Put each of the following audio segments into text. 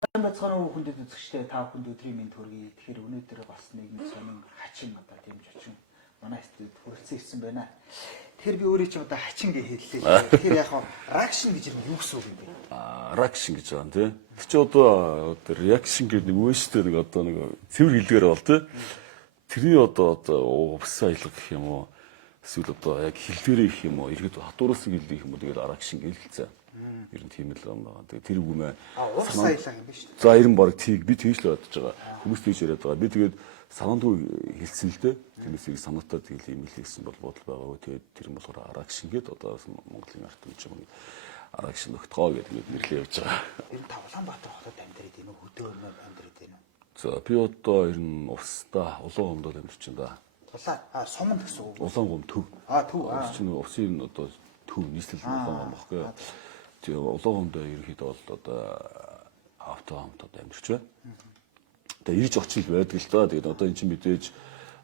Бацхан хүндэд үзэгчтэй та бүхэнд өдрийн мэнд хүргэе. Тэгэхээр өнөөдөр бас нэгэн сонин хачин одоо тийм жочин манай студид хүрэлцэн ирсэн байна. Тэгэхээр би өөрөө ч одоо хачин гэж хэллээ. Тэгэхээр яг ракшн гэж юу гэсэн үг юм бэ? Ракшн гэж байна тий. Тэр чи одоо реакшн гэдэг нэг үүстэй нэг одоо нэг цэвэр хэлдгээр бол тий. Тэрний одоо увсан аялга гэх юм уу? Эсвэл одоо яг хэлдгээрээ гэх юм уу? Иргэд хатууруулсан хэлдэг юм уу? Тэгээд ракшн гэж хэлцээ. Ер нь тийм л юм байна. Тэгээ тэр үгмээ Урс аялга юм ба шүү дээ. За ер нь баг тийг би тэгж л бодож байгаа. Хүмүүс тэгж яриад байгаа. Би тэгээд санаандгүй хэлсэн л дээ. Тиймээс их санаатай тэгэл юм хэлсэн бол бодол байгаагүй. Тэгээд тэр юм болохоор арагшин гээд одоо Монголын арт үеч юм арагшин өгтгоо гэдэг нэг нэрлээ явж байгаа. Энэ та Улаанбаатар хотод амьдрээд байна уу? Хөдөөнөө амьдрээд байна уу? За би одоо ер нь Усста улаан гомдод амьдарч байна да. Суманд гэсэн үг. Улаан гом төв. Төв. Ус чинь усын одоо төв нийслэл улаан гом баггүй. Тэгээ улаан гомдоо ерөөхдөө бол одоо автоамтад амьдарч байна. Тэгээ ирж очил байдаг л да. Тэгээд одоо эн чинь мэдээж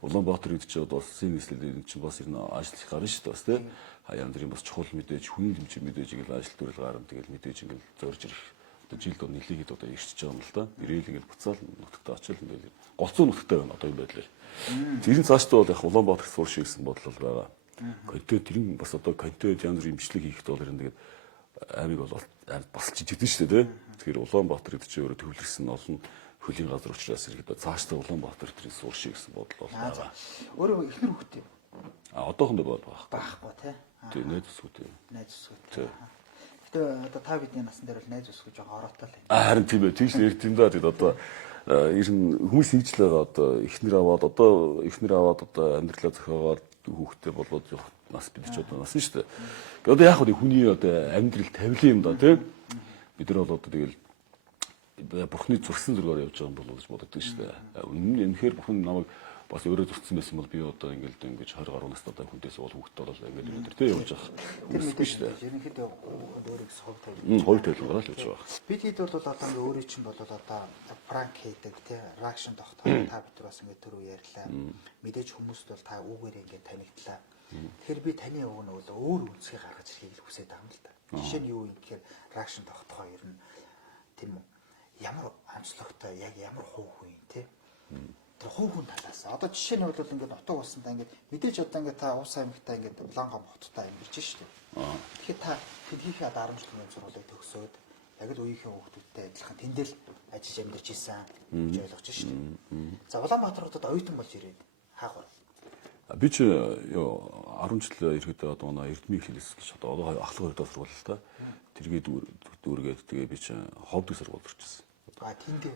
Улаанбаатар гэдэг чинь одоо улсын нийслэл энэ чинь бас ер нь ажил их гарна шүү дээ бас тий. Хаяан дэрийн бас чухал мэдээж хүн хэмжээ мэдээж ингээл ажил төрөл гарна. Тэгээд мэдээж ингээл зорж ирэх одоо жилд нийлийгэд одоо ирчихэж байгаа юм л да. Ирээл ингээл буцаал нутагтаа очил ингээл голцоо нутагтаа байна одоо юм байдлаа. Тэрийн цаашдаа бол яг Улаанбаатар суурь шиг гэсэн бодол байгаа. Контент тэрийн бас одоо контент янз бүрийн имжлэг хийхдээ бол ер нь тэгээд аймаг бол басалж идэгдэн шүү дээ тий. Тэгэхээр Улаанбаатар гэдэг чинь өөрөө төвлөрсөн олон хөлийн газар учраас ирэхэд цаашдаа Улаанбаатар төрийн суурь шиг гэсэн бодол байгаа. Өөрөө ихнэр хүүхдээ. Одоохондоо байгаа. Байхгүй тий. Тий, найз үсгүүд. Найз үсгүүд. Гэтэ одоо та бидний насан дээр бол найз үсгэж байгаа ороотой л юм. Харин тийм ээ. Тэгж ярьд юм да. Тэгээд одоо ер нь хүмүүс хийж л байгаа одоо ихнэр аваад одоо амьдралаа зохиогоод хүүхдээ болоод нас бид ч одоо насан шүү дээ. Одоо яг хөө хүний одоо амьдрал тавилын юм да тий. Бид нар бол одоо тэгэл бурхны зурсан зургаар явж байгаа юм болов гэж боддог шүү дээ. Үнэхээр бурхан намайг бас өөрөө зурсан байсан бол би одоо ингэж 20 гаруй настай одоо хүнээс бол хүүхдтэй болол ингэж өнөдр тий явж байгаа. Үгүй шүү дээ. Ерөнхийдөө өөрийг сов хоёр тавилгаар л явж байгаа. Бид хэд бол одоо ингээ өөрөө чинь бол одоо пранк хийдэг тий ракшн тогтоох та бид бас ингээ түрүү ярьлаа. Мэдээж хүмүүст бол та үүгээр ингээ танигдлаа. Тэгэхээр би таны үг нь бол өөр үнсгийг гаргаж ирэхийг хүсэж байгаа юм л да. Жишээ нь юу юм гэхээр ракшн тогтохоо ер нь тийм үү ямар онцлогтой яг ямар хуу хүн тий тэр хуу хүн талаас одоо жишээ нь бол ингээд утга болсонда ингээд мэдээж одоо ингээд та уус аймагтаа ингээд Улаангом хоттой амьдарч шүү дээ. Тэгэхээр та тэдгийнхээ дарамжлын зургуулыг төгсөөд яг л үеийнхээ хүүхдүүдтэй адилхан тэндэл ажиллаж амьдарч исэн гэж ойлгож шүү дээ. За Улаанбаатар хотод оюутан болж ирээд хаагур. Би ч 10 жил ирэхэд одоо манай Эрдмийн хэлээс гэж одоо ахлах хоёрдоо сургууль л та. Тэргээд дүүргээд тэгээ би ч ховд сургууль орчихсон.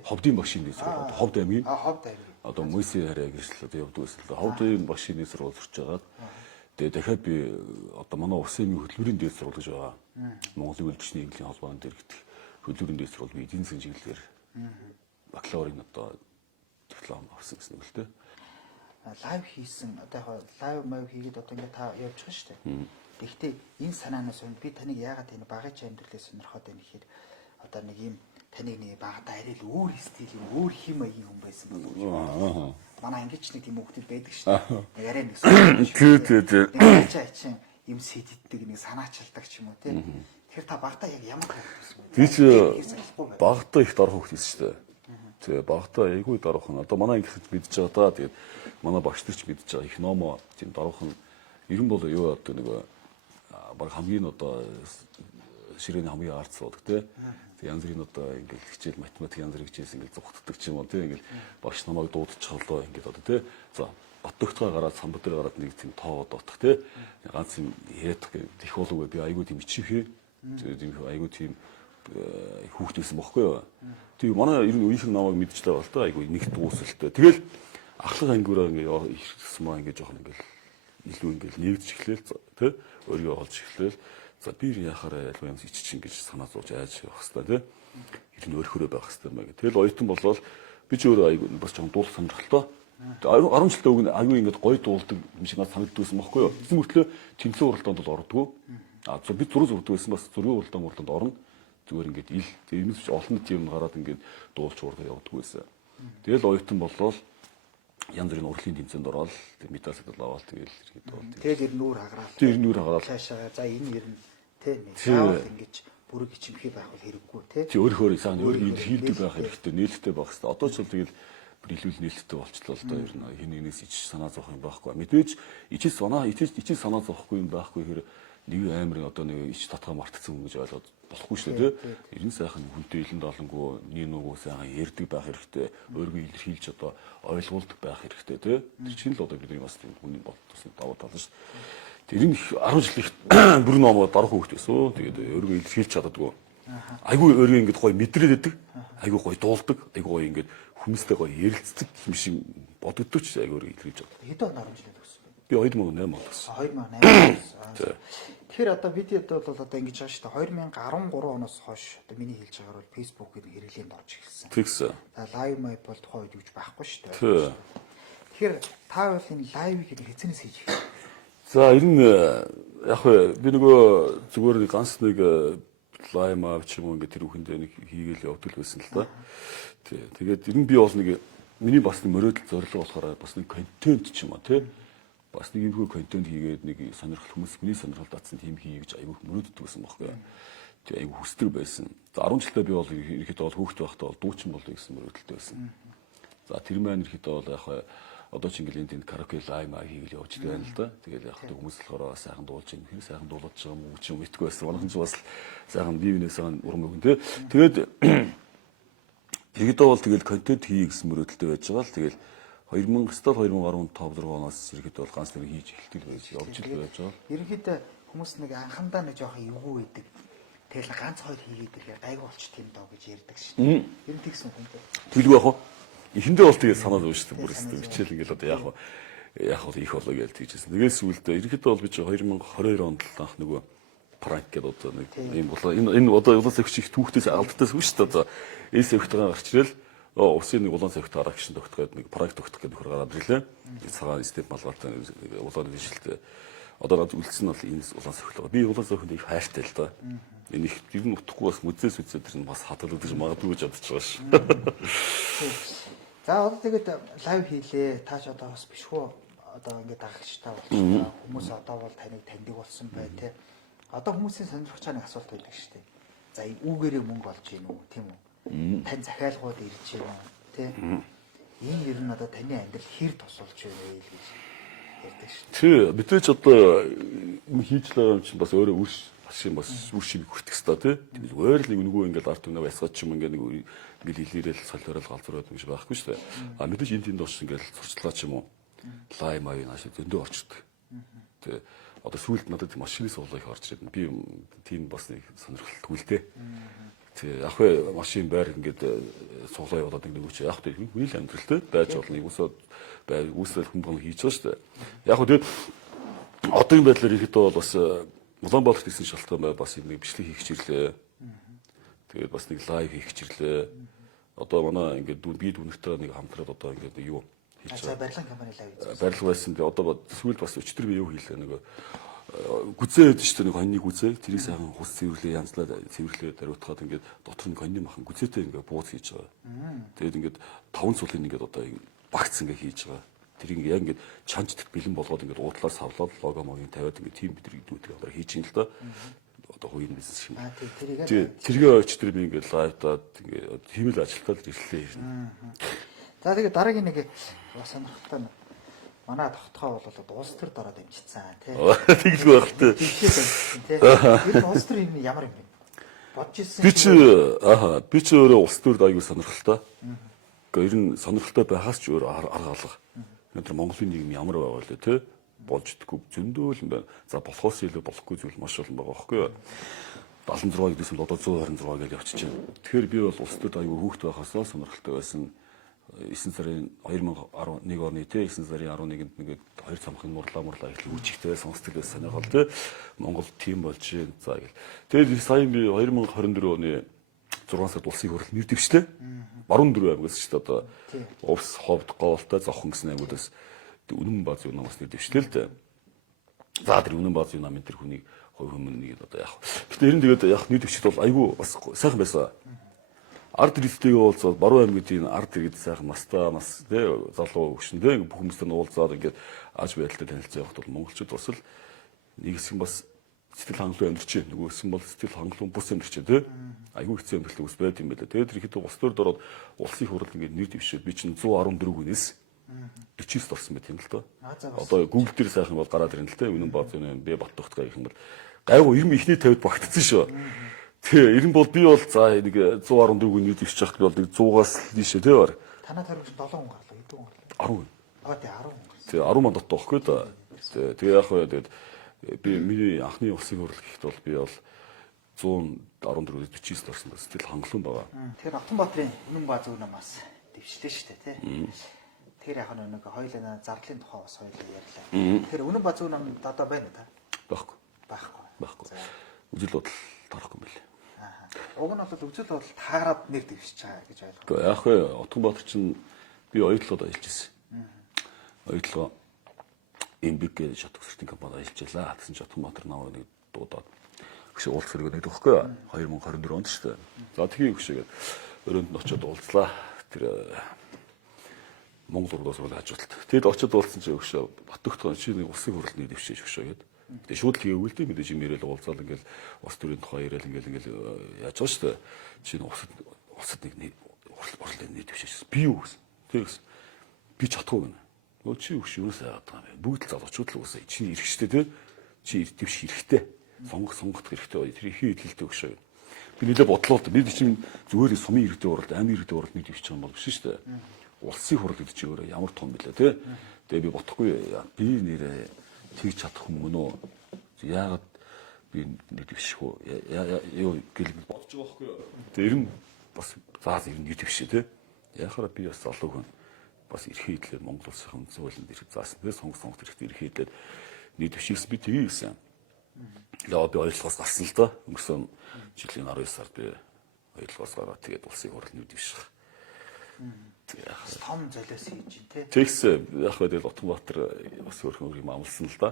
Ховдын багшийн сургууль ховд аймгийн. Ховд аймгийн. Одоо Мөсийн хараа гэрчлэл одоо явдаг байсан л ховдын багшийн сургууль сурч байгаад тэгээ дахиад би одоо манай Усын хөтөлбөрийн дээд сургууль гэж байгаа. Монголын үйлдвэрчний английн холбооны дэргэдэх хөтөлбөрийн дээд сургууль би эдийн засгийн чиглэлээр бакалаврын одоо диплом авсан гэсэн үг л дээ. Лайв хийсэн одоо яг лайв хийгээд одоо ингээд та явж байгаа шүү дээ. Гэхдээ энэ санаанаас би таныг яагаад энэ багын амьдралыг сонирхоод байна гэхээр одоо нэг юм таныг нэг багада арай л өөр стилийн өөр хим маягийн хүн байсан болов. Манай ангич нэг тийм хүүхдүүд байдаг шүү дээ. Нэг арай нэг тий. Ачаа юм сэдддэг нэг санаачилдаг ч юм уу тий. Тэгэхээр та багада яг ямар байсан бэ? Би ч багада их дорох хүүхдээс шүү дээ. Тэгээ багада айгүй дорох нь одоо манай ангич мэдж байгаа да. Тэгээд манай багш нар ч мэдж байгаа их номоо тийм дорох нь ер нь бол юу одоо нэг баг хамгийн одоо ширээний хамгийн ард суудаг тий. Тэг янз бүрийн одоо ингээл хичээл математик янз бүрийн хичээлс ингээл зүгтдэг ч юм уу тий. Ингээл багш намайг дуудчихлоо ингээд одоо тий. За Баттөгтгөө гараад самбар дээр гараад нэг тийм тоо доотох тий. Ганц юм яриадах гэх болов би айгүй тийм ичихээ. Тэгээд айгүй тийм хүүхдээсэн бохгүй юу. Тэг манай ер нь үеийнхэн намайг мэдчихлээ бол та айгүй нэгт дуусалтай. Тэгэл ахлах ангиураа ингээ ирсэн маа ингээ жоохон ингээл илүү ингээл нэгдэж эхлээл тий. Өөрийгөө олж эхлээл. За би яхаараа ялгуу юмс иччих гэж санаа зовж айж явах хэрэгтэй тий. Ер нь өөрхөрөө байх хэрэгтэй маяг. Тэгэл оюутан болвол би ч өөрөө айгүй бас жоохон дуул сонирхолтой. 10 жилдээ өгнө аюу ингээд гоё дуулдаг юм шиг надад санагддагсэн байхгүй юу. Эцэг мөртлөө тэмцээн уралдаанд бол ордгоо. Би зураг зурдаг байсан бас зургийн уралдаанд орно. Зүгээр ингээд ил тиймээс ч олон нийт юм гараад ингээд дуулч уурдаг явдаг байсан. Тэгэл оюутан болвол янз бүрийн урлагийн тэмцээнд ороод медаль аваад тэгэл ирэхэд бол тэгэл ер нь нүүр хагараад. Тэр нүүр хагараад. Цаашаа за энэ ер нь тий нэг заавал ингэж бүрэг ичимхий байх бол хэрэггүй тий. Чи өөрөө сайн өөрөө илэрхийлдэг байх хэрэгтэй, нээлттэй байх хэрэгтэй. Одоо ч бол тэгэл бүр илүү нээлттэй болчихлоо л доо ер нь хин нэгнээс ич санаа зовох юм байхгүй. Мэдээж ичээс санаа зовохгүй юм байхгүй хэр нэг амир одоо нэг ич татгаа мартцсан хүн гэж ойлгоод болохгүй шүү дээ тий. Ерэн сайхан хүнтэй илэн даалангуу нэг нүгөө сайхан ярддаг байх хэрэгтэй. Өөрийгөө илэрхийлж одоо ойлгуулдаг байх хэрэгтэй тий. Тэр чинь л одоо бидний бас тийм хүний болтсон даваа тал шүү. Тэр энэ 10 жил их бүр номоо дарах хөвгт байсан. Тэгээд өөрийгөө илэрхийлж чаддаггүй. Айгүй өөрийгөө ингэж гоё мэдрээд байдаг. Айгүй гоё дуулдаг. Айгүй гоё ингэж хүмүүстэй гоё ярилцдаг юм шиг бодогддог ч айгүй өөрийгөө илэрхийлж чаддаг. Хэдэн он 10 жил төгссөн бэ? Би 2008 онд төгссөн. 2008. Тэгэхээр одоо видеод бол одоо ингэж байгаа шүү дээ. 2013 оноос хойш одоо миний хэлж байгаагаар бол Facebook-ийн хэрэглээнд орж ирсэн. Тэгсэн. За live map бол тухайн үед юуж байхгүй шүү дээ. Тэгэхээр та бол энэ live-ийг хэзээс хийж ирсэн? За ер нь яг би нөгөө зүгээр ганц нэг live map ч юм уу ингээд тэр үхэндээ нэг хийгээл явдал байсан л да. Тэгээд ер нь би бол нэг миний бас нэг мөрөөдөл зорилго болохоор бас нэг контент ч юм аа тий. Бас нэг юм контент хийгээд нэг сонирхол хүмүүс миний сонирхол татсан тийм хий гэж аягүй мөрөөддөг байсан байхгүй. Тэг аягүй хүсдэг байсан. За 10 жилдээ би бол ирэхэд бол хөөхт байхдаа бол дуучин болдог гэсэн мөрөөдөлтэй байсан. За тэр маань ирэхэд бол яг одоо ч ингээл энэ караоке лайв маа хийгээл явж байгаа л да. Тэгээд яг хүмүүс болохоор сайхан дуулж юм хэр сайхан дуулж байгаа юм уу ч юм мэдгүй байсан. Манайхан ч бас сайхан бие биенээ сайхан урам өгөн тий. Тэгээд ирэхэд бол тэгэл контент хий гэсэн мөрөөдөлтэй байж байгаа л тэгэл 2015 6 оноос ирэхэд бол ганц нэг хийж эхэлдэг байж явж л байж байгаа. Ерөнхийдөө хүмүүс нэг анхандаа нэг жоох эвгүй байдаг. Тэгэл ганц хоёр хийгээд ирэхээр гайгүй болчих тийм доо гэж ярьдаг шүү дээ. Ер нь тэгсэн хүн дээ. Тэглгүй яг хаа. Эхэндээ бол тэгээ санаа зовж шүү дээ. Бүр өстө хичээл ингээл одоо яг их болоо гэж тэгжсэн. Нэгээс үлдээ ерөнхийдөө бол би чи 2022 онд л анх нөгөө пранк гэдэг одоо нэг юм болоо. Энэ одоо улаан цавч их түүхтээс алдтаас шүү дээ. Одоо эс өвхтгаа гарч ирэл усын нэг улаан цавт арагшин тогтоход нэг пранк тогтох гэдэг нөхөр гараад ирлээ. Цагаан степ малгайтай улаан дэвшилтэй. Одоо над үлдсэн нь бол энэ улаан цавт байгаа. Би улаан цавт их хайртай л да. Энэ их ер нь утахгүй бас мүзээс үзээд тэр нь бас хатал гэж магадгүй гэж бодож байгаа ш. За одоо тэгээд лайв хийлээ. Таач одоо бас бишгүй одоо ингээд дагагчтай болчихлоо. Хүмүүс одоо бол таныг таньдаг болсон бай тээ. Одоо хүмүүсийн сонирхож байгаа нэг асуулт байдаг шүү дээ. За энэ үүгээрээ мөнгө олж ийн үү тийм үү? Тань захиалгууд ирж байна тий. Энэ ер нь одоо таны амьдрал хэр тусалж байна вэ гэж ярьдаг шүү. Тий, мэдээж одоо хийж л байгаа юм чинь бас өөрөө үр ашиг бас үр шиг хүртэх хэрэгтэй тий. Зүгээр л нэг өнгөө ингээд арт өнөө байсгаад ч юм ингээд нэг ингээд илэрэл солиорол галзуураад юм шиг байхгүй шүү дээ. А мэдээж энэ тэнд бас ингээд сурчлаа ч юм уу. Лайв маяг нааш зөндөө орчдөг. Тий. Одоо сүүлд надад машины суулгах их орж ирээд би тийм бас нэг сонирхолтгүй л дээ. Тэг яг хөө машин байр ингээд суглаа яваад нэг үуч яг хөө хүний л амьдралтай байж болно. Юусаад байр үүсэл хүмүүс хийж байгаа шүү дээ. Яг хөө тэгээд одоогийн байдлаар ихэд бол бас Улаанбаатарт ирсэн шалтгаан бай бас нэг бичлэг хийх чирлээ. Тэгээд бас нэг лайв хийх чирлээ. Одоо манай ингээд би дүүнэртэй нэг хамтраад одоо ингээд юу хийж байгаа. Барилгын компани лайв. Барилга байсан. Тэгээд одоо сүүл бас өчтөр би юу хийлээ нэг гүзээ гэдэг чинь нэг хоньны гүзээ тэрийг сайхан хус цэвэрлээ янзлаад цэвэрлээ даруутгаад ингээд дотор нь хоньны махан гүзээтэй ингээд бууз хийж байгаа. Тэгээд ингээд 5 цулын ингээд одоо багц ингээд хийж байгаа. Тэр ингээд яг ингээд чанчт бэлэн болгоод ингээд уудлаар савлаад лого могийн тавиад ингээд тийм бид идүүдэг одоо хийж ин л да. Одоо хувийн бизнес шиг. Тэргээ өчтөр би ингээд лайвдаад ингээд хиймэл ажилтаад ирлээ. За тэгээд дараагийн нэг бас сонирхолтой манай тогтхоо бол улс төр дороо дэмжицсэн тий. Тэглгүй байх тий. Тий. Энэ улс төр юм ямар юм бэ? Бодож ирсэн. Би ч өөрөө улс төрд аягүй сонирхолтой. Гэхдээ ер нь сонирхолтой байхаас ч өөр арга алга. Өнөөдөр Монголын нийгэм ямар байгаа вэ тий? Болж идэггүй зөндөө л юм байна. За болохоос илүү болохгүй зүйл маш олон байгаа байхгүй юу? 76 гэдээс нь одоо 126 гэж явчихж байна. Тэгэхээр би бол улс төрд аягүй хүүхд байхаас сонирхолтой байсан. 9 сарын 2011 оны тий 9 сарын 11-нд нэг 2 цамхын мурлаа их үүчигтэй сонсдог байсан сонирхол тий Монгол тим болж байна за гэл. Тэгээд сая би 2024 оны 6 сард улсын хурлд нэр дэвшлээ. Баруун дөрөв аймагаас ч одоо Увс, Ховд, Говьтой, Зохон гэсэн аймагуудаас үнэн баазын намаас нэр дэвшлээ л дээ. За тэр үнэн баазын намын тэр хүнийг хувь хүмүүнийг одоо яг. Гэтэ энэ тэгээд яг нэр дэвшил бол айгүй бас сайхан байсан. Ард иргэдтэйгээ уулзаад баруун аймгийн ард иргэд сайхан нас тий залуу хөгшөндөө бүх хүмүүстэй уулзаад ингээд аж байдалтай танилцаа явахд бол монголчууд бас л нэг хэсэг бас сэтгэл хангалуун амьдарч байна. Нөгөөсөн бол сэтгэл хангалуун бус амьдарч байна тий. Айгүй хэцүү амьдрал ус байд юм байна. Тэгээд ирэхэд улс төрд ороод улсын хурал ингээд нэр дэвшээд би чинь 114 хүнээс 49-т орсон байт юм л доо. Одоо Google дээр сайхан бол гараад ирэн л тий. Үнэн бааз юм бэ Баттухтгаа гэх юм бол гайгүй 90 ихний 50-д багтцсан шүү. Тэгээ 90 бол би бол за нэг 114 хүн нэр дэвшиж явах би бол 100-аас дийшээ тий бар. Танаа тарвч 7 хүн гарлаа. Хэдэн хүн гарлаа? 10 хүн. Тий 10 хүн. Тэгээ 10 манд дотоо байхгүй да. Тэгээ яг хөө тэгээд би миний анхны улсын хурал гэхэд бол би бол 114-49 орсон сэтгэл хангалуун байгаа. Тэгэхээр Автанбаатарын үнэн бааз үр намаас дэвшлээ шүү дээ тий. Тэгэхээр яг нэг хоёулаа зарлалын тухай бас хоёулаа ярьлаа. Тэгэхээр үнэн бааз үр намд одоо байна да? Байхгүй. Байхгүй. Үжил бодол тарахгүй юм билээ. Уг нь бол үзэл бодол таарад нэр дэвшиж байгаа гэж ойлгоо. Гэхдээ яг хөө Автанбаатар чинь би оюутлогод ажиллаж байсан. Оюутлогоо Эмбик гэж шат өсөлтийн компанид ажиллаж байлаа. Тэгсэн чинь Автанбаатар намайг нэг дуудаад өгшөө уулзах хэрэгэд нэгдэх байхгүй 2024 онд шүү дээ. За тхий өгшөөгээд өрөөнд нь очиод уулзлаа. Тэр Монгол урдаас бол хажуулт. Тэгэд очиод уулзсан чинь өгшөө Баттухтын чи нэг улсын хурлын дэвшиж өгшөөгээд. Тэгээ шууд л хийгээгүй л дээ мэдээж юм яриад уулзаал ингээл ус төрийн тухай яриад ингээл яаж байгаа шүү дээ. Чи нэг усад нэг хурлын дэвшиж би юу гэсэн. Тэгээс би чадахгүй гэнэ. Өө чи өгш юунаас яагаад байгаа юм бэ? Бүгд л залуучууд л уусаа. Чи ирэхтэй те. Чи дэвш хэрэгтэй. Сонгох хэрэгтэй. Тэр ихий хэлэлтэй өгшөө. Би нэлээ бодлоо. Бид чинь зүгээр сумын иргэдийн уралд, амийн иргэдийн уралд нэг дэвчих юм бол биш шүү дээ. Улсын хурал гэдэг чи өөрөө ямар том бэлээ те. Тэгээ би бодохгүй би нэрээ тэгж чадах юм уу? Яагаад би нэг дэвших үү? Юу гэл бодож байгаа байхгүй юу? Тэгээ ер нь бас заас ер нь нэг дэвшээ те. Яхаараа би бас залуу хүн бас эрхээ хэлээд Монгол улсын зөвлөнд ирэх заасан. Тэгээ сонгох хэрэгтэй эрхээ хэлээд нэг дэвшигс би тгий гэсэн. Яа би ойлгоос гарсан л да. Өнгөрсөн жилийн 19 сард би ойлгоос гараад тэгээд улсын хурал нэг дэвших. Том золиос хийж тий. Тэгс яг хөө тэгэл Утганбаатар бас өөрхөн юм амлсан л да.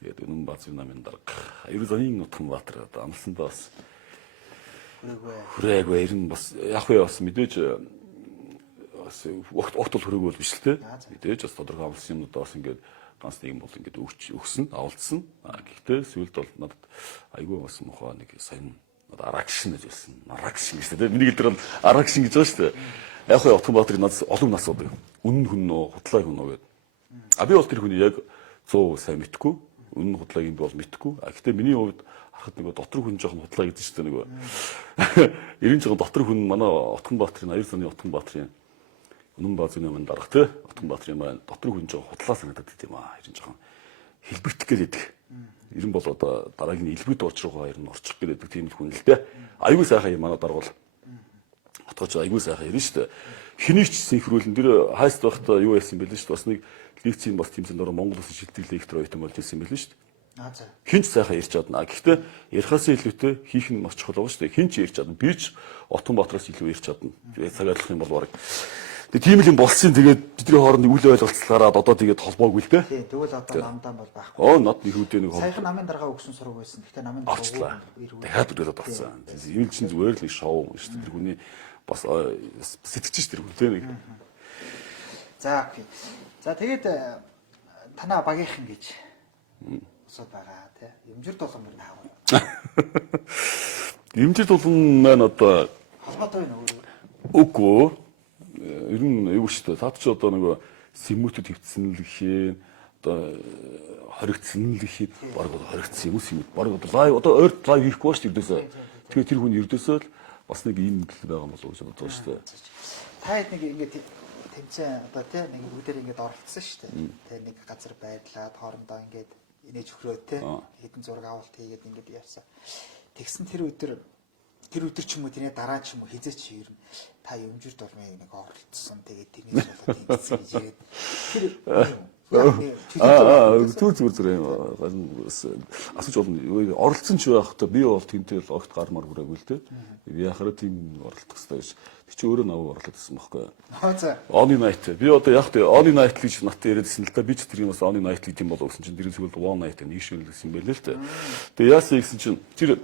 Тэгээд үнэн бааз намын дарга 90 оны Утганбаатар амлсан да бас. Хүрээгүй ер нь бас яг хөө бас мэдээж бас огт хүрээгүй бол биш л те. Мэдээж бас тодорхой амлсан юмнууд бас ингээд ганц нэг юм бол ингээд өгсөн, авалдсан. Гэхдээ сүүлд бол надад айгүй бас мохоо нэг сайн арагшин гэж хэлсэн. Арагшин гэж те. Миний хэлдэр бол арагшин гэж байгаа шүү дээ. Яг хөө Автанбаатарыг надад олон нас одоо үнэн хүн нөө худлаа хүн нөө гэдэг. Би бол тэр хүний яг 100% сайн мэдгүй. Үнэн худлааг юм бол мэдгүй. Гэхдээ миний хувьд харахад нэг дотор хүн жоохон худлаа гэдэг чинь нэг 90 жоохон дотор хүн манай Автанбаатарын 90 оны Автанбаатарын үнэн баазын өмнө дарах те Автанбаатарын маань дотор хүн жоохон худлаа санагдаад байт юм аа. 90 жоохон хэлбэртэх гэлээд. 90 бол одоо дараагийн илбэд орж руугаа ер нь орчих гэлээд тийм л хүн л дээ. Аюу сайхан юм манай даргуул. Отгооч аюу сайхан ирнэ шүү дээ. Хэнийг ч синхруулн тэр хайст байхдаа юу яасан бэлэн шүү дээ. Бас нэг лекцийн бас тэмцээнд ороо Монгол Улсын шилдэг лектор ойтон болж ирсэн бэлэн шүү дээ. Хинч сайхан ярьж чадна. Гэхдээ ярихаас илүүтэй хийх нь маш чухал байгаа шүү дээ. Хинч ярьж чадна. Би ч Отгонбаатараас илүү ярьж чадна. Цагаалах юм бол бараг. Тийм л юм болсон. Тэгээд бидний хооронд үл ойлголцлаараад одоо тэгээд холбоогүй л дээ. Тийм. Тэгвэл одоо намдаа бол байхгүй. Над нэг үдээ нэг саяхан намын дарга өгсөн сураг байсан. Гэхдээ намын дарга дахиад үргэлжлээд болсон. Энэ чинь зүгээр л шоу юм шүү дээ. Тэр хүний бас сэтгэж тэр хүн тийм нэг. За окей. За тэгээд танаа багийнхан гэж усад байгаа тий. Юмжир дулан мөр наагүй. Юмжир дулан маань одоо холбоотой байна уу? Үгүй. Ер нь юу шүү дээ. Тат ч одоо нөгөө сэмүүтэд хөвцсөн л гэхээ одоо хоригдсон л гэхээ баг хоригдсон юм сэмүүд. Баг одоо лайв одоо ойр лайв хийхгүй шүү дээ ердөөсөө. Тэгэхээр тэр хүн ердөөсөө л бас нэг ийм мэдлэг байгаа болов уу гэж бодож шүү дээ. Та хэд нэг ингэж тэмцээн одоо тий нэг бүгдээр ингэж оролцсон шүү дээ. Тэ нэг газар байрлаад хоорондоо ингэж инээж өхрөө тий хэдэн зураг авалт хийгээд ингэж явсан. Тэгсэн тэр өдөр ч юм уу тэрний дараа ч юм уу хизээч ер нь та юмжирд бол нэг оролцсон тэгээд тэгнээс болоод тэмцсэн гэж яриад тэр зүгээр асууж болно. Оролцсон ч байхдаа би бол тэнтэй л огт гармаар хүрээгүй л дээ. Би яхаараа тийм оролцох хэрэгтэй гэж. Тэг чи өөрөө наваа орлоод байсан байхгүй. Оны night. Би одоо яг тэ Оны night гэж надад яриадсэн л да. Би ч тэр юмас Оны night гэдэг юм болов гэсэн чинь тэрийн сүлд One night нэг шиг гэсэн юм байлээ л дээ. Тэг яасан гэсэн чинь тэр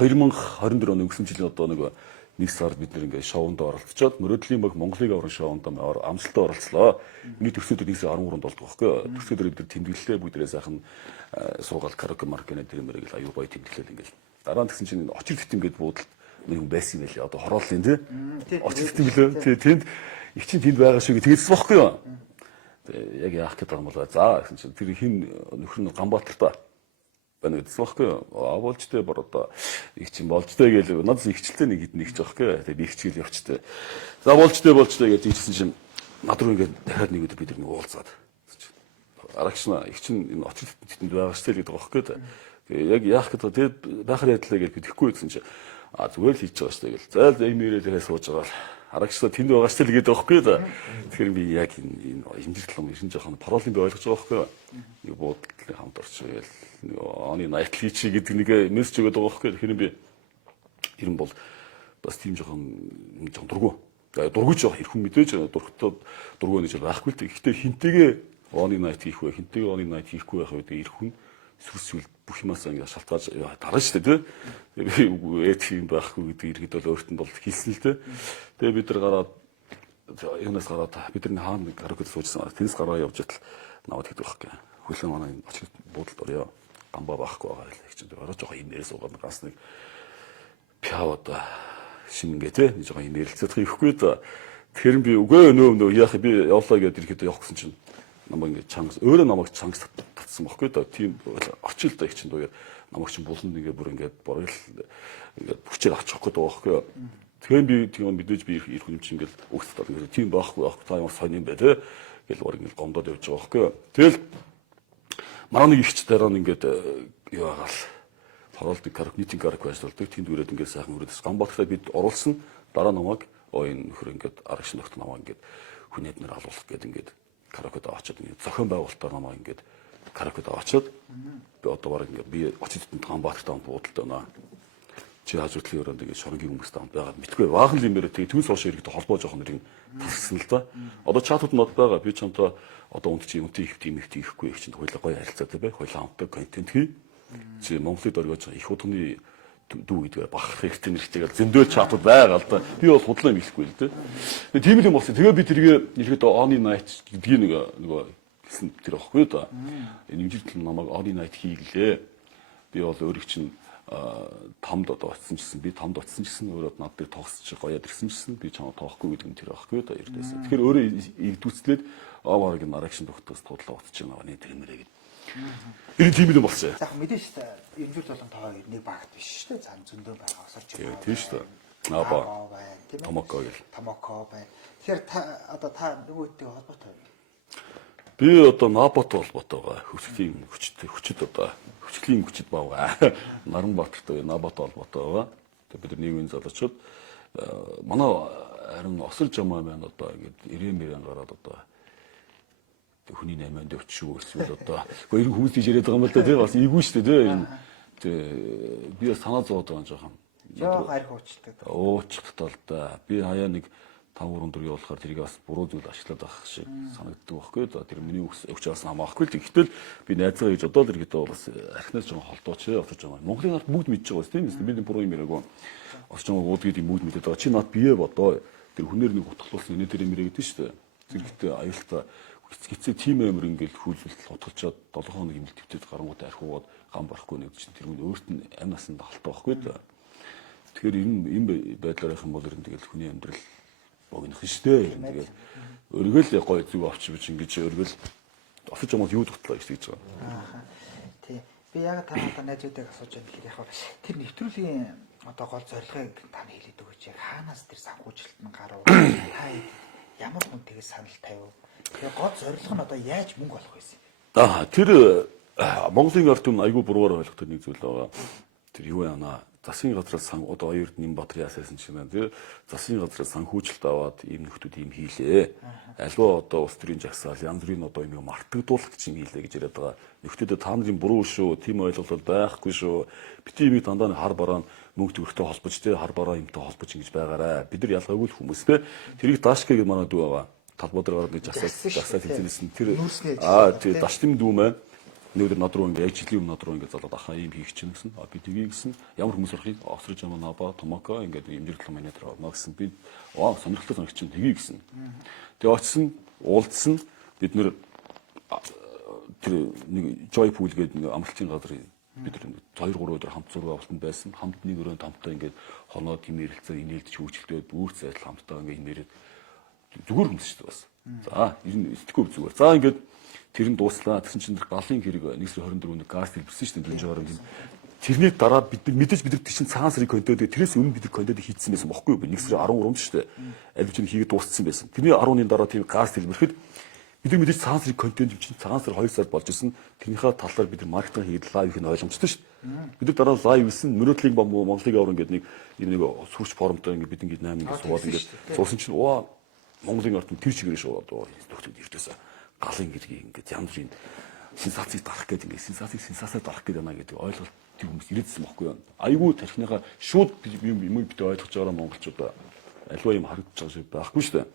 2024 оны өнгөрсөн жилийн одоо нэг нэг сард бид нэр ингээд шоунд оролцоод мөрөөдлийн баг Монголыг аврын шоунд амжилттай оролцлоо. Миний төрсөдөр 1 сарын 13-нд болдог байхгүй. Төрсөдөр бид тэмдэглэлээ бүгдээрээ сайхан суугаад караоке маркетинг тэр мэрэг аюу гоё тэмдэглэл ингээд. Дараа нь тэгсэн чинь очир тэт ингээд буудалд нэг хүн байсан юм байлээ. Одоо хорооллын тий. Очир тэмдэглээ. Тий тэнд их чинь тэнд байгаа шүү гэж тэгсэн байхгүй юу? Яг яах гэдэг юм бол за гэсэн чинь тэр хин нөхөр нь Ганбаатар та байна гэсэн байхгүй юу? Болж тээ бор одоо их чинь болж тээ гэж надаас ихчлээ нэг хэд нэгч байхгүй юу? Тэгээ би ихчгээл явчтээ. За болж тээ гэж тийчсэн чинь над руу ингээд дахиад нэг өдөр бид нэг уулзаад. Арагчна их чинь энэ очир тэтэнд байгаа шүү дээ гэдэг байхгүй юу? Тэгээ яг яах гэдэг тэгээд байхаар ядлаа гэж би тэхгүй гэсэн чинь зүгээр л хийж байгаа шүү дээ гэл. За ийм ирээлээ сууж байгаа. Арагчлаа тэнд байгаа шүү дээ гэдэг байхгүй юу? Тэгэхээр би яг энэ имжиртэл юм шин жоохон паролын би ойлгож байгаа байхгүй юу? Нэг буудлын хамт орчихвол оны найтлыг чи гэдэг нэг мессеж өгöd байгаа байхгүй юу? Тэгэхээр би ер нь бол бас тийм жоохон дургу. Дургуйч явах хэрхэн мэдээж дургтаа дургуй гэж байхгүй л. Гэхдээ хинтэйгээ оны найт хийх вэ? Хинтэйгээ оны найт хийхгүй байх үед ирхэн сүрсвэл бүх юмас ингэ шалтгааж дараа шүү дээ тий. Би эт юм байхгүй гэдэг иргэд бол өөрт нь бол хэлсэн л тий. Тэгээ бид нар гараад юунаас гараад бидний хаана караокед суужсан тэнс гараа явж идэл наваад гэдэг байхгүй. Хүлэн манай очир буудалд орё. Гамбаа байхгүй байгаа л их чинь ороо жоохон юм нэрээ суугаад гас нэг пиавд шингээ тий. Нэг жоохон юм нэрэлцэх хийхгүй да. Тэгэхээр би үгүй нөө яах би явлаа гэдээ ирэхэд явах гэсэн чинь намайг ингэ чангас өөрөө намайг чангас татсан байхгүй да. Тийм очил да их чинь дууяа намайг чинь буланд ингэ бүр ингэ боргол ингэ хүчээр авчих гээд байгаа байхгүй. Тэгэхээр би тийм мэдээж би их хүн чинь ингэ өгсөд ингэ тийм байхгүй та ямар сонь юм бэ те гэл бүр ингэ гомдоод явж байгаа байхгүй. Тэгэл манай нэг ихч дараа нь ингэ юу агаал паролтик каракнитинг карак байжулдаг тэнд үрээд ингэ сайхан үрээд Ганбаатарт бид оруулсан дараа намайг энэ нөхөр ингэ арагш нөхд намайг ингэ хүнээд нэр алуулах гээд ингэ караокед очоод ингэ зохион байгуулалтаар намайг ингэ караокед очоод би одоо бараг ингэ би очиж Ганбаатарт буудалтай байна. Чи хажуудлын өрөөнд ингэ шоронгийн хүмүүстэй хамт байгаа мэдгүй баахан юм бэрэ тэгээ түүнээс хойш иргэд холбоо жоох нэрийг тассан л да. Одоо чатууд мод байгаа би чамтай одоо үнд чи үнтэй их тийм их хийхгүй их чинь хоёлаа гоё харилцаатай бай хоёлаа хамтдаг контент хий. Чи Монголд оргиж их удны дүү гэдгээр бахах хэрэгтэй нэртэйгээр зөндөөл чатууд байгаа л да. Би бол худлаа юм хэлэхгүй л дээ. Тэгээ тийм л юм болсон. Тэгээ би тэргээ нэлээд оны night гэдгийг нөгөө хэлсэн тэр аахгүй да. Энэ имжиртэл намайг оны night хийглээ. Би бол өөрийг чинь тамд одоо очсон гэсэн би тамд очсон гэсэн өөрөө над дээр тоглосч гоёад ирсэн гэсэн би чамаа тоохгүй гэдэг нь тэр аахгүй да ердөөс. Тэгэхээр өөрөө игдүүцлээд аваарыг нарагшин тогтоос тудлаа утж байгаа нэг тэрмэрээ гэдэг. Энэ тийм юм болсон. За мэдээж имжирт болон тоо нэг багт биш шүү дээ. Зан зөндөө байгаа осорч байна. Тийм шүү дээ. Наба. Томоко гэл. Томоко байна. Тэгэхээр одоо та нөгөөтэй холбоотой байна. Би одоо Набатай холбоотой байгаа. Хүчит одоо хүчлийн хүчит бавга. Наранбаатартай Набатай холбоотой байгаа. Тэгээ бид нийгмийн залуучууд манай харин осол жамаа байна одоо ингээд 90 гараад одоо хүний 8-нд өчшүү эсвэл одоо хоёр хүмүүс тийж яриад байгаа юм л да тийм бас ийгүү шүү дээ тийм би санаа зовоод байгаа жоохон арх уучдаг. Уучдаг л да. Би хаяа нэг 5-3 явуулахаар тэрийг бас буруу зүйл ашиглаад авах шиг санагддаг байхгүй да. Тэр миний өвчөөс хамаахгүй л тэгтэл би найзгаа гэж одоо л ирэхдээ бас архинаас жоохон холдооч осож байгаа. Монголын ард бүгд мэдж байгаа тийм ээ. Би буруу юм яриаггүй. Осож байгаа уудгийг бүгд мэдээд байгаа. Чи над бие бодоо. Тэр хүнээр нэг утгалуулсан энэ тэр юм яриад шүү дээ. Зэрэгтэй аюултай гисгэцээ тим амир ингээл хүлэлт утгалчаад 7 хоног имэл твтээд гарангуудаа архиугаад гам барахгүй нэг чинь тэр хүн өөрт нь амь насанд халтаа байхгүй да. Тэгэхээр энэ байдлаар явах юм бол ер нь тэгэл хүний амьдрал богинох шүү дээ. Тэгэл өргөл гой зүг авч бич ингэж өргөл осож байгаа юу дутлаа гэж тэгж байгаа. Тий. Би яг та найзуудыг асууж байгаа гэхээр яг тэр нэвтрүүлгийн одоо гол зорилгыг та хэлээд өгөөч. Яг хаанаас тэр санхүүжилт нь гарав? Та ямар хүнтэйгээ санал тавив? Тэгээ гол зорилго нь одоо яаж мөнгө олох байсан юм? Тэр Монголын ард түмэн айгүй буруугаар ойлгохтой нэг зүйл байгаа. Тэр юу яана? Засгийн газраас одоо оюурд Нямбатар яасаасан чинь байна тий. Засгийн газраас санхүүжилт аваад ийм нөхдүүд ийм хийлээ. Альва одоо улс төрийн жагсаал янз бүрийн одоо юм мартагдуулах гэж юм хийлээ гэж яриад байгаа. Нөхдүүдэд та нарын буруу шүү, тийм ойлголт байхгүй шүү. Бити юм дандаа хар бараа мөнгө төгрөгтэй холбож тий хар бараа юмтай холбож ингэж байгаарай. Бид нар ялгаагүй л хүмүүс тий. Тэрийг даашка гэж манад дүү байгаа. Талбайд гараад нэг жагсаал хэмжээс нь тэр тий даштим дүү маань Өнөөдөр над руу ингээд яг жилийн өмнө над руу ингээд залууд ахаа юм хийх чинь гэсэн. Би тгий гэсэн. Ямар хүмүүс орохыг Австриж жамаа наба томоко ингээд имжирлэг менежер аваа гэсэн. Би сонирхолтой санагч чинь тгий гэсэн. Тэгээ очсон, уулзсан бид нэр тэр нэг joy pool гэдэг нэг амралтын газар бид 2-3 өдөр хамт зураг авалтанд байсан. Хамт нэг өрөөнд хамтаа ингээд хоноод хэмээрэлцээ инээлдэж хөвчлөлтөд бүр зайлт хамтаа ингээд хэмээрээд зүгээр хүмүүс шүү дээ бас. За, ер нь сэтгэхгүй зүгээр. За ингээд тэр нь дууслаа. Тэгсэн чинь галын хэрэг 1/24 газ дэлбэрсэн шүү дээ дэмжээгээр юм. Тэрний дараа бид мэдээж бид чинь цагаан сарыг контент тэрээс өмнө бид контент хийцсэн байсан бохоггүй юу? 1/13 шүү дээ. Аль ч хийгээд дууссан байсан. Тэрний 10-ны дараа тийм газ дэлбэрэхэд бид мэдээж цагаан сарыг контент чинь цагаан сар 2 сар болж исэн. Тэрнийхээ талаар бид маркетинг хийгээд лайв хийх нь ойлгомжтой шүү дээ. Бид дараа лайв хийсэн Мөрөдлийг Монголыг авар ингээд нэг сүрч форумтай ингээд бид ингээд 8 ингээд суугаад ингээд суусан чинь Монголын ард тэр чигээр шууд нөхдөд ирдээсэ галын гэргийг ингээд янз бүрийн сенсацийг дарах гэдэг ингээд сенсацийг дарах гэдэг байна гэдэг ойлголт тийм хүмүүс ирээдсэн бохгүй юу. Айгүй тархиныхаа шууд юм бид ойлгож байгаа монголчуудаа альва юм харагдаж байгаа байхгүй шүү дээ.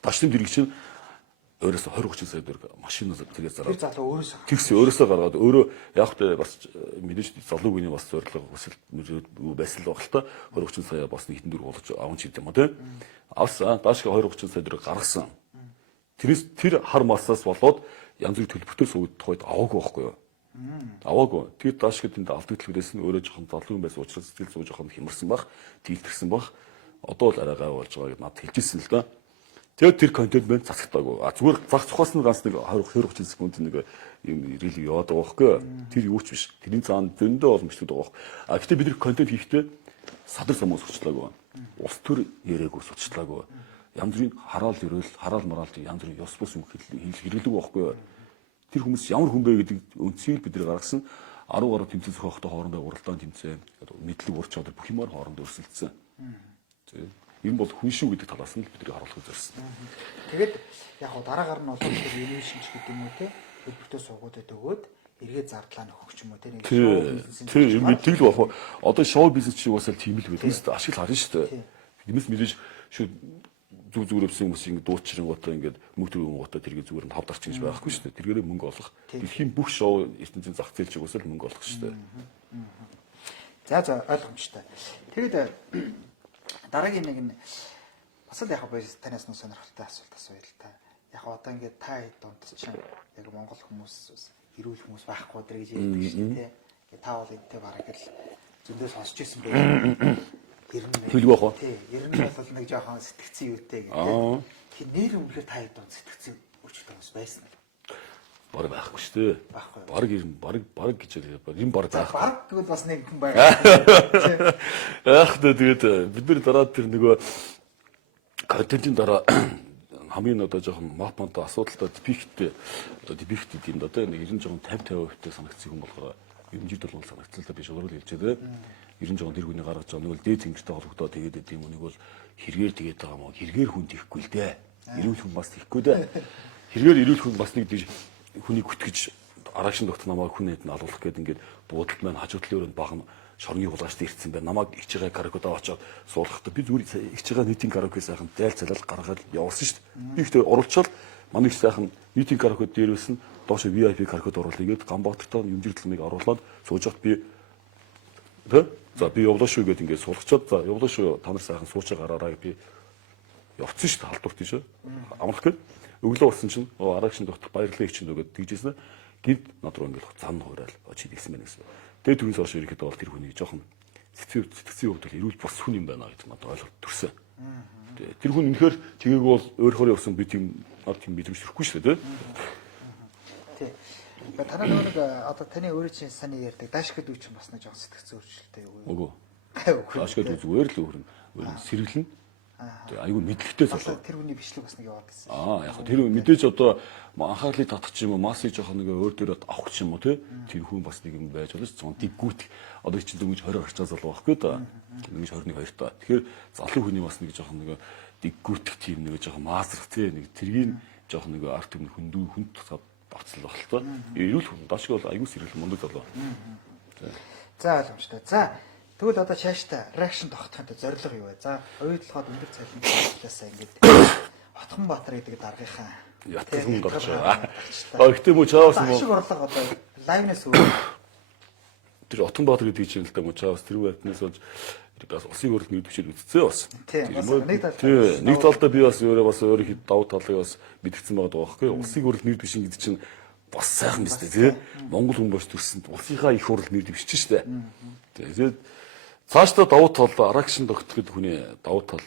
Ташлын дэрэг чинь өөрөөсөө 20-30 сая төгрөг машинаас тэгээд зараад тэр залуу өөрөөсөө гаргаад өөрөө яг тэ бас мэдээж залуугийн бас зорилго хүсэл байсан л баг л та 20-30 сая бас нэг хитэн дөрөв болж аван ч юм уу те авсан даашгүй 20-30 сая төгрөг гаргасан тэр хар масаас болоод янз бүрийн төлбөртөө суудах үед аваагүй байхгүй юу аваагүй тэр даашгүй тэнд алдаг төлбөрөөс нь өөрөө жоохон залуугийн байсан учраас сэтгэл зүй жоохон хямарсан баг дийлдэрсэн баг одоо л арай гай болж байгаа гэдээ надад хэлжсэн л да. Тэгээд тэр контент мэн засагдаагүй. Зүгээр зах цухаас нь ганц нэг 20-30 секунд нэг юм рил яваад байгаа байхгүй. Тэр юу ч биш. Тэрийн цаана зөндөө боломжтой байгаа байхгүй. Гэтэ бид нар контент хийхдээ садар самуус сурчлаагүй. Ус төр яриаггүй сурчлаагүй. Янз бүрийн хараал мараалт янз бүрийн ёс бус юм хэрэглэдэг байхгүй. Тэр хүмүүс ямар хүн бэ гэдэг үндсийг бид нар гаргасан 10 гаруй тэмцээн зохиохтой хоорондоо уралдаан тэмцээн мэдлэг ур чадвар бүх юмар хоорондоо өрсөлдсөн. Энэ бол хүн шүү гэдэг талаас нь бид нар харуулах зорьсон. Тэгээд яг гоо дараагаар нь бол тэр инновашн ч гэдэг юм уу те төлбөртөө суугаад өгөөд эргээ зардлаа нөхөх ч юм уу те нэг тийм мэддэг л баг. Одоо шоу бизнес чинь бас л тийм л байдаг. Ашиг харна шүү дээ. Биднес мэдээж шүү зүгээрсэн хүмүүс ингэ дуучрангуудаа ингээд мөнгө төрөнгуудаа тэргээ зүгээр нь хавдарч гэж байхгүй шүү дээ. Тэргээрээ мөнгө олох. Дэлхийн бүх шоу ертөнцийн зах зээл чигээс л мөнгө олох шүү дээ. За ойлгомжтой. Тэгээд дараагийн нэг нь бас л яг бай танаас нь сонирхолтой асуулт асууя л та. Яг одоо ингээд та хэд донд чинь яг Монгол хүмүүс эрүүл хүмүүс байхгүй дэр гэж ярьдаг шүү дээ. Ингээд та бол энтэй бараг л зөндөө сонсч ирсэн байх. Ер нь хэлгүй бах. Тий, ер нь бол нэг жоохон сэтгцэн юутэй гэдэг. Тэгэхээр нэр өмнөхөр та хэд донд сэтгцэн өчтөг хүмүүс байсан нь. Бараг байхгүй шүү дээ. Бараг гэж юм бараг байх. Бараг тэгвэл бас нэг хүн байгаа. Тэгээд бид нар дараа тэр нөгөө контентын дараа хамгийн одоо жоохон математик асуудалтай дефект юм да тэ нэг 90 жоохон 50-50% санагдсан юм болохоор юм жид бол санагцлаа би шуурал хэлжээ тэ 90 жоохон тэр хүний гаргаж байгаа нэг бол дээд тэнгэртэй холбогдоод тэгээд идэв юм нэг бол хэрэгээр тэгээд байгаа мó хэрэгээр хүн тийхгүй л дээ. Эрүүл хүн бас тийхгүй дээ. Хэрэгээр эрүүл хүн бас нэг хүнийг хүтгэж арагшин тогт намайг хүнээд нь алуулах гэдэг ингээд буудалд маань хажуу талын өрөөнд баган шорны хулгайчтай ирсэн байна. Намайг их чигээ карагодаа очоод суулгахдаа би зүгээр их чигээ нийтийн карагод сайхан зайл цалал гаргаад явуулсан шүү дээ. Би ихтэй оруулчаал манай их сайхан нийтийн карагод дээрээс нь доош VIP карагод оруулъя гээд Гамбатартай юмжирдлмыг оруулаад сууж хат би за би явлаа шүү гээд ингээд суулгачаад за явлаа шүү та нар сайхан суучаа гараараа би явцсан шүү дээ халдварт тийш амрах гээд өглөө болсон чинь арагшин тогтох баярлалаа чинь өгөөд тэгжсэн гинт над руу ингээд зам хуурал очиж ирсэн мэн гэсэн. Тэгээд түрүүс орш ирэхэд бол тэр хүний жоохон сэтгцийн хувьд эрүүл бос хүн юм байна гэдэг надад ойлголт төрсөн. Тэр хүн үнэхээр тгийг бол өөрөөр явсан би тийм мэдрэмж төрөхгүй шүү дээ. Тий. Танаа нэг одоо таны өөрөө чинь саний ярьдаг даашгад үуч бас нэг жоохон сэтгцэн өөрчлөлттэй юу? Үгүй. Даашгад үу зүгээр л өөрн сэргэлэн. Тэгээ айгүй мэдлэгтэй залуу. Тэр хүний бичлэг бас нэг яваа гэсэн. Яг тэр мэдээж одоо анхаарлыг татах ч юм уу, массыг жоохон нэг өөр дөрөд авах ч юм уу тий. Тэр хүн бас нэг юм байж болно. Зон диггүүт одоо чинь дөнгөж 20 орчоо залуу байхгүй да. Дөнгөж 21 2 та. Тэгэхээр залуу хүний бас нэг жоохон нэг диггүүтх тийм нэг жоохон маасрах тий. Нэг тэргийн жоохон нэг арт юм хөндөө хүнд тусаад авцал баг л та. Эрүүл хүн даашгүй бол айгүй сэрэл мундаг залуу. За ойлгомжтой. За тэгвэл одоо чааштай реакшн тогтоход зорилго юу вэ? За оюутлахад өндөр цалин талаасаа ингээд Хотхон Баатар гэдэг даргынхаа ятгал хүн гарч байгаа. Гэхдээ Мужаавс ашиг орлого одоо лайвнаас өөр тэр Отонбаатар гэдэг чинь л да Мужаавс тэр байднаас болж бас усын хөрөлт нэгдвчээр үтцээ бас. Нэг талдаа би бас өөрөө хэд давуу талыг бас мэдгдсэн байгаа байхгүй. Усын хөрөлт нэгдвчийн гэдэг чинь бас сайхан биз дээ тий. Монгол хүмүүс төрсөнд улсынхаа их хурл нэгдвчж штэ. Тэгээд цаашдаа давуу тал арагшин тогтоход хүний давуу тал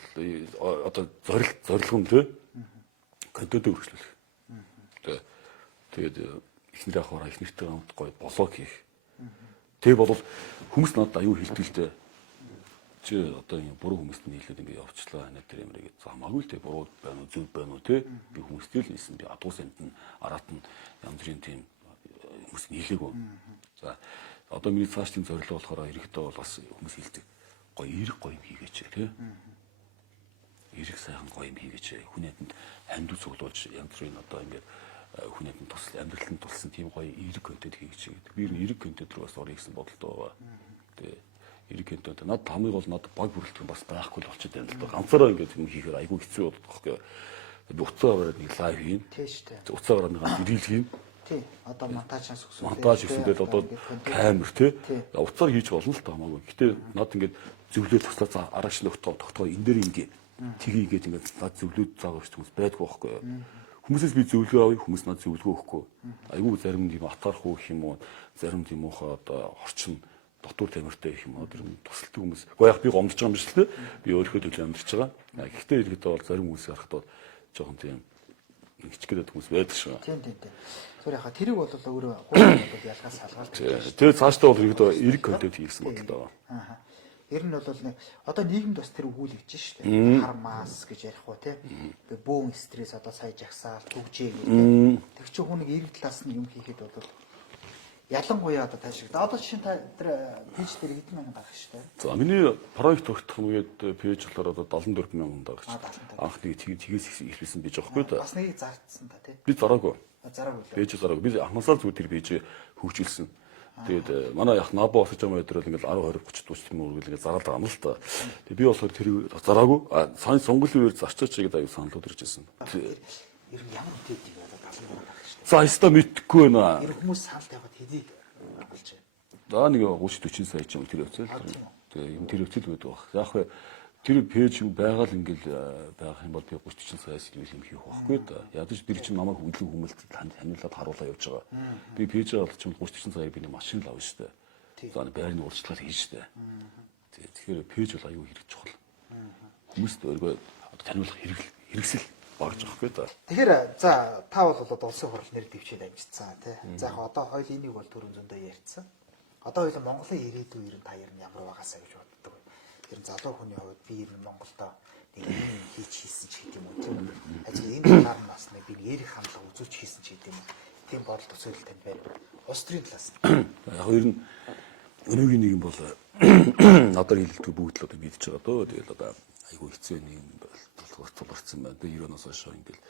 одоо зорилго нь тий. Контент өргөжлөх. Тэгээд эхнэр ахаараа эхнэртэй хамт гоё болоо хийх. Тэг бол хүмүүс надад аюу хэлдэг л дээ. Чи одоо юм буруу хүмүүст нь хэлээд ингэ явчлаа нэ тэр юмрыг замаагүй л те буруу байна уу зөв байна уу те би хүмүүстэй л хэлсэн би адуу санд нь араат нь янз бүрийн тийм хүмүүс нь хэлээгүй. За одоо миний цаашдын зорилго болохоор ерөөхдөө бол бас хүмүүс хэлдэг гоё эрг гоё юм хийгээч те. Эрг сайхан гоё юм хийгээч. Хүнээдэнд амьд цуглуулж янз бүрийн одоо ингэ хүнээдэнд тусал амьдралд тулсан тийм гоё эрг контент хийгээч гэдэг. Би эрг контент руу бас орё гэсэн бодолтой байгаа. Тэгээ эрг контент надад хамгийн гол надад баг бүрэлдэхүүн бас байхгүй л болчиход байна л да. Ганцаараа ингэж юм хийхээр айгүй хэцүү болдог байхгүй. Би уцаагаар нэг лайв хийн. Тийм шүү дээ. Уцаагаар нэг ирэл хийн. Тий. Одоо монтажаас өгсөн. Монтаж хийсэндээ одоо камер тий. Уцаар хийж болно л та хамаагүй. Гэтэ над ингэж зөвлөөл туслаа араач тогтгоо энэ дээр ингэ тгийгээд ингэ над зөвлөд заагаад хүмүүс байдгүй байхгүй. Хүмүүсээс би зөвлөгөө авъя, хүмүүс надад зөвлөгөө өгөхгүй. Айгүй зарим тийм атаарх уу гэх юм уу, зарим тийм уухаа одоо орчин дотор тамиртай гэх юм уу, тэр тусалдаг хүмүүс. Гэхдээ яг би гомдож байгаа юм биш л дээ. Би өөрийнхөө төлөө амьдарч байгаа. Гэхдээ ирэхэд бол зарим хүмүүс харахад бол жоохон тийм хичгээд хүмүүс байдаг шүү. Тийм. Зүгээр яхаа тэрийг бол өөрөө хууль бол ялгаас салгаалж байна. Тэгээ цаашдаа бол ирэхэд эрг контент хийсэн бодолтой байна. Ер нь бол нэг одоо нийгэмд бас тэр өгүүлэгч шүү дээ. Хармаас гэж ярих уу те. Бөөн стресс одоо сая жагсаал төгжээ гэдэг. Тэр чинь хүн нэг эрг талаас нь юм хийхэд бол ялангуяа одоо таашигда. Одоо жишээ нь та тэр пэйж дээр хэдэн мянган гарах шүү дээ. За миний проект тогтох үед пэйж болохоор одоо 74 мянган дагч. Анх нэг тгээс ихлүүлсэн бийж байгаа байхгүй да. Бас нэг зардсан та те. Би зараагүй. Зараагүй. Пэйж зараагүй. Би анхнаасаа зүгээр тэр пэйж хөгжүүлсэн. Тэгээд манай яг набо босож байгаа өдрөл ингээл 10 20 30 40 тийм үргэлж ингээд зараад байгаа юм л та. Тэгээд би болохоор тэр зараагүй. Сайн сонгуулийн үеэр зарчаач гэдэг аюу саналууд ирж байсан. Ер нь ямар үтэд юм одоо 70 гарах шүү дээ. За өстө мэдхгүй байна. Ер хүмүүс санал тавиад хэдий болж байна. За нэг 30 40 сая ч юм тэр өцөл. Тэгээд юм тэр өцөл байдаг баг. Яг хөө тэр пэйж байгаа л ингээл байх юм бол би 30 40 саяас илүү юм хийх байхгүй да. Ядаж тэр чинь намайг илүү хүмүүст ханиулаад харуулаа явж байгаа. Би пэйжээ бол чинь 30 40 сая би нэг машин л авна шүү дээ. За байрны урьдчилал хийн шүү дээ. Тэгэхээр пэйж бол аюу хэрэг чухал. Хүмүүст өөргөө таниулах хэрэгсэл багж байгаа байхгүй да. Тэгэхээр за та бол одоо улсын хурал нэр дэвчээд амжицсан тий. За яг одоо хоёул энийг бол түрүүн зөндөө ярьцсан. Одоо хоёул Монголын ирээдүйн ер нь та ер нь ямар байгаасаа гэж боддог. Тэр залуу хүний хувьд би ер нь Монголдо нэг юм хийсэн ч гэдэг юм уу тийм үү. Ажил энэ талаар нь бас нэг би эрх хандлага үзүүлж хийсэн ч гэдэг юм. Тийм бодол төсөөлөл танд байна. Улс төрийн талаас. Яг ер нь өнөөгийн нийгэм бол надад хэлдэг бүгд л одоо мэдж байгаа дөө. Тэгэл одоо айгүй хэцүү нийгэм тулгарсан байна. Тэгээ 90 оноос хойш ингээл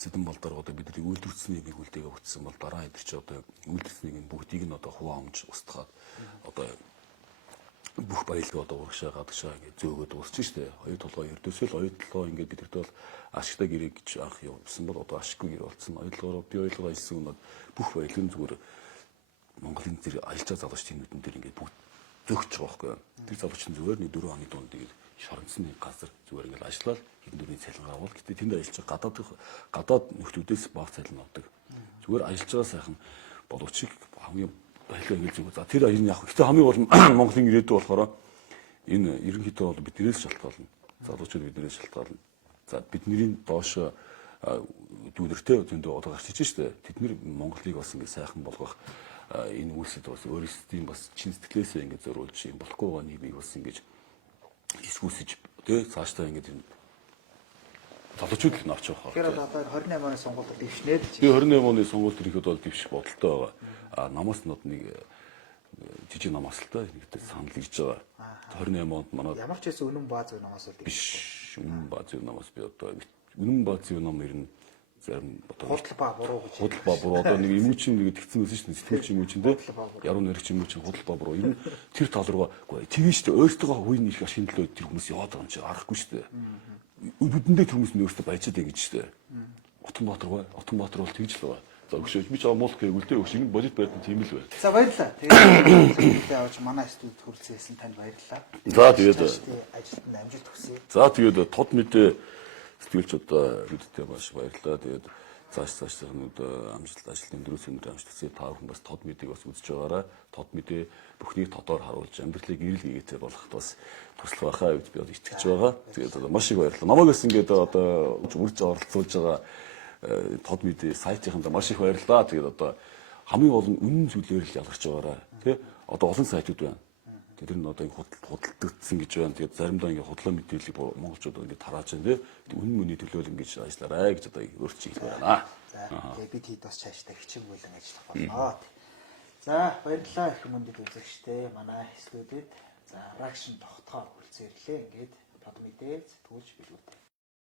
зэдэн болдоор одоо бидний үйлдвэрцний нэг үлдээгээ өгсөн бол дараа эдэр чи одоо үйлдвэрцнийг бүгдийг нь одоо хуваамж устгаад одоо бүх баялаг одоо урагшаа гадагшаа ингэ зөөгөөд дуусчих штэ. Хоёр толгой ердөөсөө л хоёр толгой ингэ бидэрт бол ашигтай гэрээ гэж анх явуулсан бол одоо ашиггүй гэрээ болсон. Хоёр толгойроо би хоёр толгой ажилласан нь бүх баялаг нь зүгээр Монголын зэрэг аялжаа залуучдын нүдэн дээр ингэ бүгд зөгч байгаа байхгүй. Тэр залуучдын зүгээр нэг 4 хоногийн дунд ингэ шоронцны газар зүгээр ингэ ажиллаад хэдэн дөрвийн цалин авал гэтээ тэнд ажиллаж гадаад нөхдүүдээс баг цалин авдаг. Зүгээр ажиллаж байгаа сайхан боловчиг хамгийн баялаг ингэ зүгээр. За тэр энэ яг гэтээ хамгийн гол нь Монголын ирээдүй болохоор энэ ерөнхийдөө бол биднээс шалтгаална. Залуучууд биднээс шалтгаална. За бидний доош дүүдэртэй зөндөө одоо гарч иж штэ. Тэд нэр Монголыг бас ингэ сайхан болгох энэ үйлсэд бас өөрсдийн бас чин сэтгэлээсээ ингэ зориулж юм болохгүй байгаа нийгмийг бас ингэ эсгүүсэж тий цаашдаа ингэ залуучууд л навч байгаа. Тэгэхээр одоо 28 оны сонгуульд дэвшнээ гэж. Би 28 оны сонгуульд ирэхэд бол дэвших бодолтой байгаа. Намаас нод нэг жижиг намаас л та нэгтэй санал ирж байгаа. 28 онд манай ямар ч хэсэг үнэн бааз намаас л биш. Үнэн бааз намаас би одоо үнэн бааз нам ирнэ зарим одоо худалбаа буруу гэж. Худалбаа буруу одоо нэг эмүүчин нэг тэгсэн байсан шүү дээ. Сэтгүүлч эмүүчин дээ. Яруу нэрч эмүүчин худалбаа буруу. Энэ тэр тал руугаа үгүй тийм шүү дээ. Өөртөө хувийн их шинжилгээ тэр хүмүүс яваад байгаа юм чи арахгүй шүү дээ. Бүдэндээ тэр хүмүүс нь өөртөө баяжаад ингэж шүү дээ. Отонбаатар бол тэгж л байна. За өгшөөж би ч амуулах гэвэл дээ өгш ингэ бодит байд нь тийм л байна. За баярлалаа. Тэгээд авч манай студид хүрэлцээсэн танд баярлалаа. За тэгээд ажилтанд амжилт хүсье. за тэгээд тод мэдээ сэтгэлч одоо бидтэй маш баярлалаа. Тэгээд цааш амжилт ажилтны дөрөв өндөр амжилт хүсье. Та бүхэн бас тод мэдээг бас үзэж байгаарай. Тод мэдээ бүхнийг тодоор харуулж амьдралыг эрэл гэгээтэй болгоход бас туслах байхаа гэж би итгэж байгаа. Тэгээд одоо маш их баярлалаа. Намайг бас ингээд одоо үрж оролцуулж байгаа тод мэдээ сайтынханд маш их баярлалаа. Тэгээд одоо хамгийн гол нь үнэн зүйлээр л ялгарч байгаарай. Тэ? Одоо олон сайтууд байна. Тэр нь одоо худалдагдсан гэж байна. Тэгээд заримдаа ингээд худлаа мэдээллийг монголчууд ингээд тарааж байна. Тэ? Үнэн мөний төлөөл ингэж ажиллаарай гэж одоо өөрчлөж хэлэх байна. За тэгээд бид хэд бас цаашдаа хичээн бүлэн ажиллах болно. За баярлалаа их мөндөд үзэгчтэй манай студид за ракшн тогтхоор хүрэлцээрлээ. Ингээд тод мэдээ сэтгүүлч билгүүтэй.